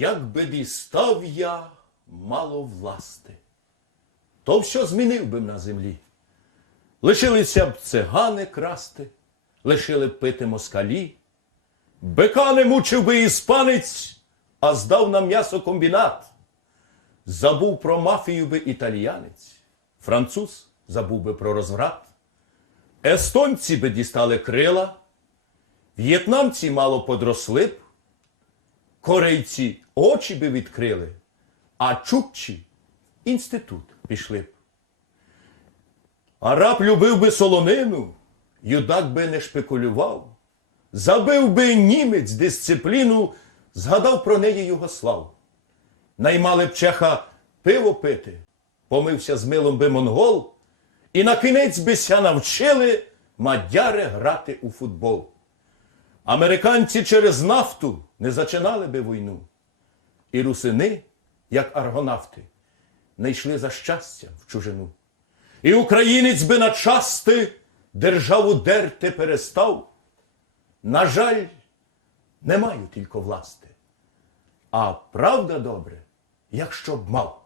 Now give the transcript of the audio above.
Як би дістав я мало власти, то все змінив би на землі. Лишилися б цигани красти, лишили б пити москалі. Бика не мучив би іспанець, а здав на м'ясокомбінат. Забув про мафію би італіянець, француз забув би про розврат. Естонці би дістали крила, в'єтнамці мало подросли б, корейці очі би відкрили, а чукчі інститут пішли б. Араб любив би солонину, юдак би не шпекулював, забив би німець дисципліну, згадав про неї Югослав. Наймали б чеха пиво пити, помився з милом би монгол, і на кінець би ся навчили мадяри грати у футбол. Американці через нафту не зачинали би війну, і русини, як аргонавти, не йшли за щастя в чужину. І українець би на части державу дерти перестав. На жаль, не маю тільки власти. А правда добре, якщо б мав.